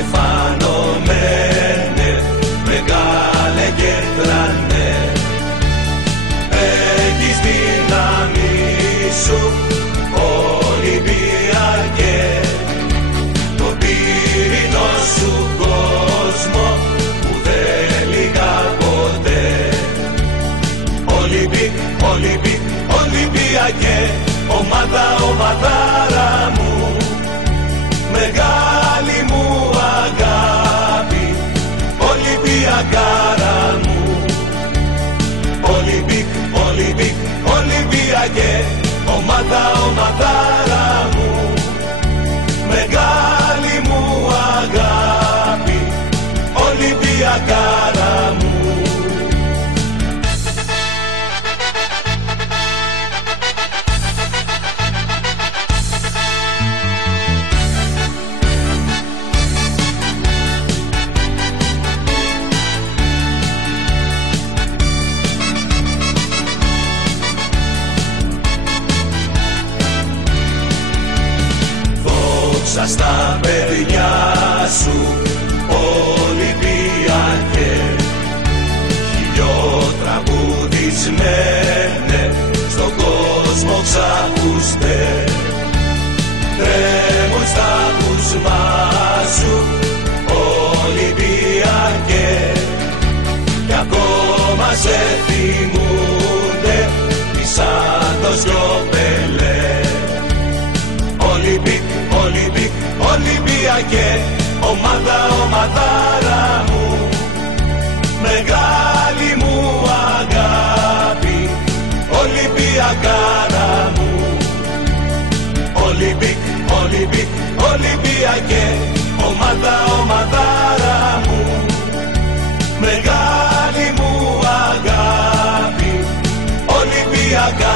εφανομένε, μεγάλε και τρανέ. Έχεις δύναμη σου, Ολυμπιακέ, το πύρινο σου κόσμο που δεν λυγά ποτέ. Ολυμπιακέ, ομάδα, ομαδάρα μου, μεγάλη μου αγάπη, Ολυμπιακάρα μου. Ολυμπιακέ, ομάδα, ομαδάρα μου, μεγάλη μου αγάπη, Ολυμπιακάρα μου. Στα παιδιά σου, Ολυμπιακέ, χιλιοτραγουδισμένε, στον κόσμο ξακούστε. Τρέμουν στα ούσμα σου, Ολυμπιακέ, κι ακόμα σε θυμούνται οι Σάντος κι ο Πελέ. Ολυμπιακέ, ομάδα, ομαδάρα μου, μεγάλη μου αγάπη, Ολυμπιακάρα μου. Ολυμπιακέ, ομάδα, ομαδάρα μου, μεγάλη μου αγάπη, Ολυμπιακάρα.